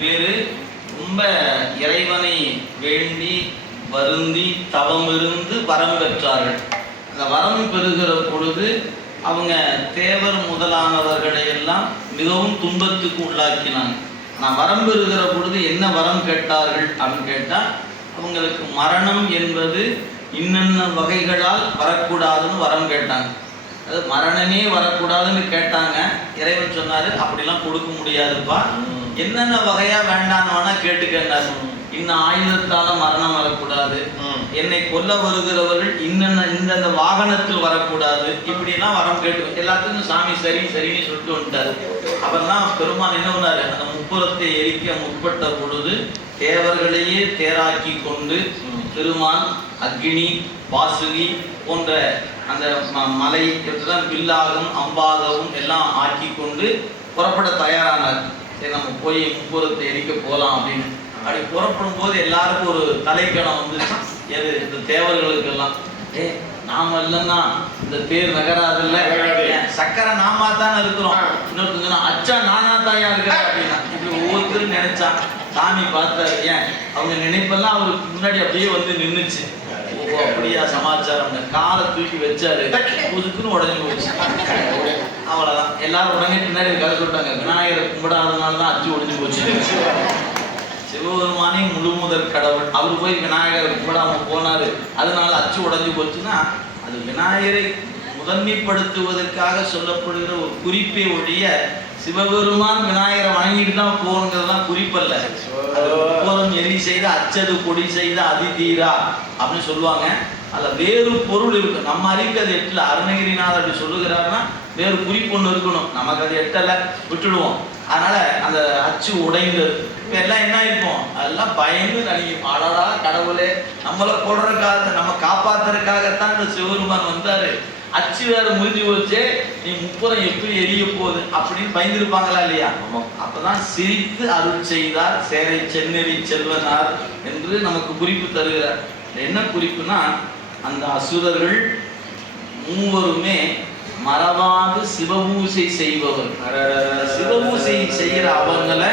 பேர் ரொம்ப இறைவனை வேண்டி வருந்தி தவமிருந்து வரம் பெற்றார்கள். அந்த வரம் பெறுகிற பொழுது அவங்க தேவர் முதலானவர்களை எல்லாம் மிகவும் துன்பத்துக்கு உள்ளாக்கினாங்க. நான் வரம் பெறுகிற பொழுது என்ன வரம் கேட்டார்கள் அப்படின்னு கேட்டால் அவங்களுக்கு மரணம் என்பது இன்னென்ன வகைகளால் வரக்கூடாதுன்னு வரம் கேட்டாங்க. அது மரணமே வரக்கூடாதுன்னு கேட்டாங்க. இறைவன் சொன்னார் அப்படிலாம் கொடுக்க முடியாதுப்பா. என்னென்ன வகையா வேண்டாம்னு வேணா கேட்டுக்கன்னாரு இன்னும் ஆயுதத்தால மரணம் வரக்கூடாது. என்னை கொல்ல வருகிறவர்கள் இன்னென்ன இந்தந்த வாகனத்தில் வரக்கூடாது. இப்படிலாம் வரம் கேட்டு எல்லாத்துக்கும் சாமி சரி சரின்னு சொல்லிட்டு வந்துட்டாரு. அப்பதான் பெருமான் என்ன பண்ணாரு அந்த முப்புறத்தை எரிக்க முற்பட்ட பொழுது தேவர்களையே தேராக்கி கொண்டு திருமான் அக்னி வாசுகி போன்ற அந்த மலை வில்லாகவும் அம்பாகவும் எல்லாம் ஆக்கி கொண்டு புறப்பட தயாரானார். சரி நம்ம போய் முப்புறத்தை எரிக்க போகலாம் அப்படின்னு. அப்படி புறப்படும் போது எல்லாருக்கும் ஒரு தலைக்கணம் வந்து எது? இந்த தேவர்களுக்கெல்லாம். ஏ நாம இல்லைன்னா இந்த நகராதுல்ல? நகராது. சக்கரை நாமா தானே இருக்கிறோம். சொன்னா, அச்சா நானா தாயா இருக்கிறேன் அப்படின்னா. இப்படி ஒவ்வொருத்தரும் நினைச்சா சாமி பார்த்தாரு. ஏன் அவங்க நினைப்பெல்லாம் அவருக்கு முன்னாடி அப்படியே வந்து நின்னுச்சு. ஓ அப்படியா? சமாச்சாரம். காலை தூக்கி வச்சாரு. புதுக்குன்னு உடஞ்சு போச்சு. அவ்வளவுதான். எல்லாரும் உடனே பின்னாடி கதை சொல்லிட்டாங்க. விநாயகரை கும்பிடாதனால தான் அச்சு உடைஞ்சு போச்சு. சிவபெருமானே முழு முதற் கடவுள். அவர் போய் விநாயகரை கும்பிடாம போனாரு. அதனால அச்சு உடைஞ்சு போச்சுன்னா அது விநாயகரை முதன்மைப்படுத்துவதற்காக சொல்லப்படுகிற ஒரு குறிப்பே ஒழிய சிவபெருமான் விநாயகரை வணங்கிட்டு தான் போகணுங்கிறதுலாம் குறிப்பல்ல. அது எரி செய்த அச்சது பொடி செய்த அதிதீரா அப்படின்னு சொல்லுவாங்க. அதில் வேறு பொருள் இருக்கு. நம்ம அறிவுக்கு அது எட்டல. அருணகிரிநாதர் அப்படி சொல்லுகிறாருன்னா வேறு குறிப்பு ஒன்று இருக்கணும். நமக்கு அது எட்டலை விட்டுடுவோம். அதனால அந்த அச்சு உடைந்து இப்ப எல்லாம் என்ன ஆயிருப்போம் அதெல்லாம் பயந்து நடிகை அடடா கடவுளே நம்மளை கொள்றதுக்காக நம்ம காப்பாத்துறதுக்காகத்தான் இந்த சிவபெருமான் வந்தாரு. அச்சு வேற முடிஞ்சு போச்சு நீ முப்புறம் எப்படி எரிய போகுது அப்படின்னு பயந்துருப்பாங்களா இல்லையா? அப்பதான் சிரித்து அருள் செய்தார் சேரை சென்னறி செல்வனார் என்று நமக்கு குறிப்பு தருகிறார். என்ன குறிப்புனா அந்த அசுரர்கள் மூவருமே மறவாது சிவபூசை செய்பவர் சிவபூசை செய்கிற அவங்களை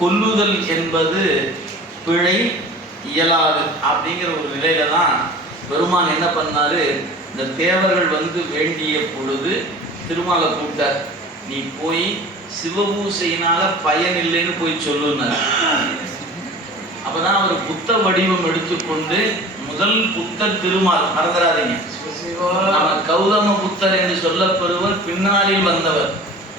கொல்லுதல் என்பது பிழை இயலாது அப்படிங்கிற ஒரு நிலையில தான் பெருமான் என்ன பண்ணாரு? இந்த தேவர்கள் வந்து வேண்டிய பொழுது திருமாலை கூப்பிட்டார். நீ போய் சிவபூசையினால பயன் இல்லைன்னு போய் சொல்லுனார் அப்பதான் அவர் புத்த வடிவம் எடுத்துக்கொண்டு முதல் புத்தர் திருமால் மறந்துடாதீங்க கௌதம புத்தர் என்று சொல்லப்படுவர் பின்னாளில் வந்தவர்.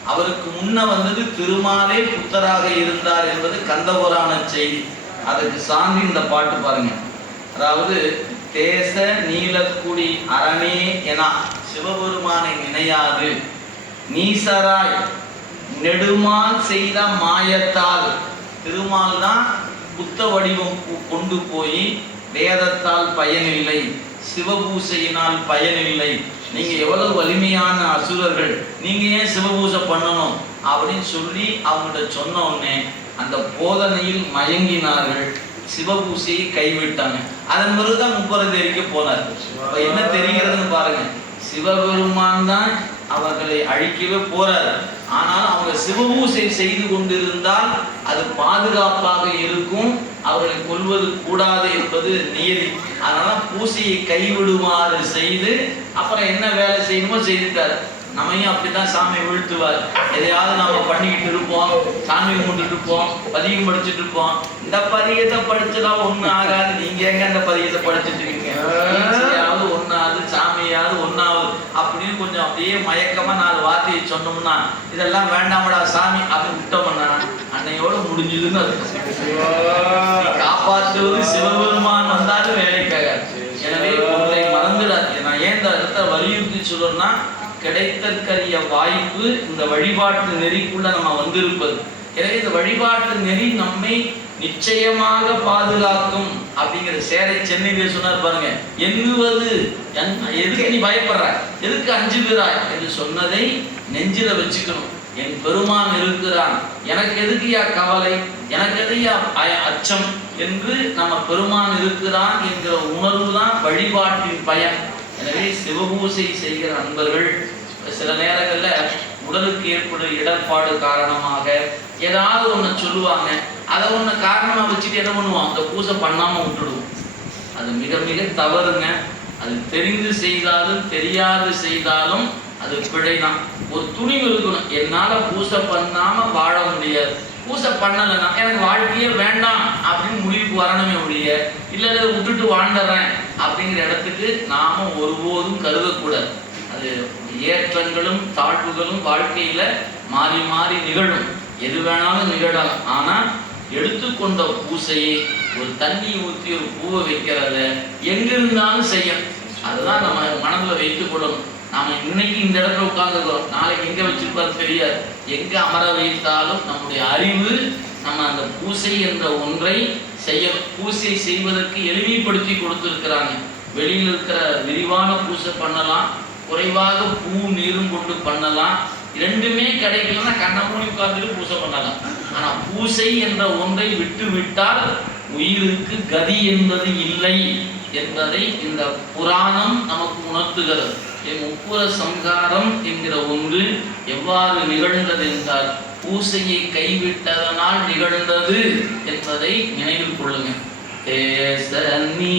அவருக்கு முன்ன வந்தது திருமாலே புத்தராக இருந்தார் என்பது கந்தபுராண செய்தி. அதுக்கு சாந்தி இந்த பாட்டு பாருங்க. அதாவது தேச நீலக்குடி அரணே என சிவபெருமானை நினையாது. நீசராய் நெடுமால் செய்த மாயத்தால் திருமால் தான் புத்த வடிவம் கொ- கொண்டு போய் வேதத்தால் பயனில்லை சிவபூசையினால் பயனில்லை. நீங்க எவ்வளவு வலிமையான அசுரர்கள் நீங்க ஏன் சிவபூசை பண்ணணும் அப்படின்னு சொல்லி அவங்கள்ட்ட சொன்ன உடனே அந்த போதனையில் மயங்கினார்கள். சிவபூசையை கைவிட்டாங்க. அதன் பிறகுதான் முப்பது தேரிக்கு போனார். அப்ப என்ன தெரிகிறதுன்னு பாருங்க. சிவபெருமான் தான் அவர்களை அழிக்கவே போறாரு. ஆனால் அவங்க சிவபூசை செய்து கொண்டிருந்தால் அது பாதுகாப்பாக இருக்கும். அவர்களை கொல்வது கூடாது என்பது நியதி. அதனால பூசையை கைவிடுமாறு செய்து அப்புறம் என்ன வேலை செய்யணுமோ செய்துட்டார். நம்மையும் அப்படித்தான் சாமி வீழ்த்துவார். எதையாவது நாம பண்ணிக்கிட்டு இருப்போம் சாமி கும்பிட்டுட்டு இருப்போம் பதிகம் படிச்சுட்டு இருப்போம். இந்த பதிகத்தை படிச்சுலாம் ஒண்ணும் ஆகாது. நீங்க எங்க அந்த பதிகத்தை படிச்சுட்டு இருக்கீங்க? ஒண்ணாவது சாமியாவது ஒண்ணாவது அப்படின்னு கொஞ்சம் அப்படியே மயக்கமா நாலு வார்த்தையை சொன்னோம்னா இதெல்லாம் வேண்டாமடா சாமி அப்படின்னு விட்டோம்னா அன்னையோட முடிஞ்சதுன்னு அது. காப்பாற்றுவது சிவபெருமான் வந்தாலும் வேலைக்காக எனவே உங்களை மறந்துடாது நான் ஏன் இந்த இடத்த வலியுறுத்தி சொல்றேன்னா கிடைத்தற்கரிய வாய்ப்பு இந்த வழிபாட்டு நெறிக்குள்ள நம்ம வந்திருப்பது. எனவே இந்த வழிபாட்டு நெறி நம்மை நிச்சயமாக பாதுகாக்கும் அப்படிங்கிற சேரை சென்னையிலே சொன்னார் பாருங்க எண்ணுவது என்- எதுக்கு நீ பயப்படுற? எதுக்கு அஞ்சுகிறாய்? என்று சொன்னதை நெஞ்சில வச்சுக்கணும். என் பெருமான் இருக்கிறான். எனக்கு எதுக்குயா கவலை? எனக்கு எதையா அய- அச்சம்? என்று நம்ம பெருமான் இருக்கிறான் என்கிற உணர்வு தான் வழிபாட்டின் பயன். எனவே சிவபூசை செய்கிற அன்பர்கள் சில நேரங்கள்ல உடலுக்கு ஏற்படும் இடர்பாடு காரணமாக ஏதாவது ஒன்று சொல்லுவாங்க. அதை ஒன்று காரணமாக வச்சுட்டு என்ன பண்ணுவோம்? அந்த பூசை பண்ணாமல் விட்டுடுவோம். அது மிக மிக தவறுங்க. அது தெரிந்து செய்தாலும் தெரியாது செய்தாலும் அது பிழைதான். ஒரு துணிவு இருக்கணும். என்னால் பூசை பண்ணாம வாழ முடியாது. பூசை பண்ணலைன்னா எனக்கு வாழ்க்கையே வேண்டாம் அப்படின்னு முடிவுக்கு வரணுமே ஒழிய இல்லை இல்ல விட்டுட்டு வாழ்ந்துடுறேன் அப்படிங்கிற இடத்துக்கு நாம ஒருபோதும் கருதக்கூடாது. அது ஏற்றங்களும் தாழ்வுகளும் வாழ்க்கையில மாறி மாறி நிகழும். எது வேணாலும் நிகழலாம். ஆனால் எடுத்துக்கொண்ட பூசையை ஒரு தண்ணி ஊற்றி ஒரு பூவை வைக்கிறத எங்கிருந்தாலும் இருந்தாலும் அதுதான் நம்ம மனதில் வைத்துக் கொள்ளணும் நாம இன்னைக்கு இந்த இடத்துல உட்கார்ந்துருக்கோம் நாளைக்கு எங்கே வச்சிருப்பாரு தெரியாது. எங்கே அமர வைத்தாலும் நம்முடைய அறிவு நம்ம அந்த பூசை என்ற ஒன்றை செய்ய பூசை செய்வதற்கு எளிமைப்படுத்தி கொடுத்துருக்கிறாங்க. வெளியில் இருக்கிற விரிவான பூசை பண்ணலாம். குறைவாக பூ நீரும் கொண்டு பண்ணலாம். ரெண்டுமே கிடைக்கலன்னா கண்ணை மூடி உட்கார்ந்துட்டு பூசை பண்ணலாம். ஆனால் பூசை என்ற ஒன்றை விட்டு விட்டால் உயிருக்கு கதி என்பது இல்லை என்பதை இந்த புராணம் நமக்கு உணர்த்துகிறது. என் உப்புர சங்காரம் என்கிற ஒன்று எவ்வாறு நிகழ்ந்தது என்றால் பூசையை கைவிட்டதனால் நிகழ்ந்தது என்பதை நினைவில் கொள்ளுங்கள். தேச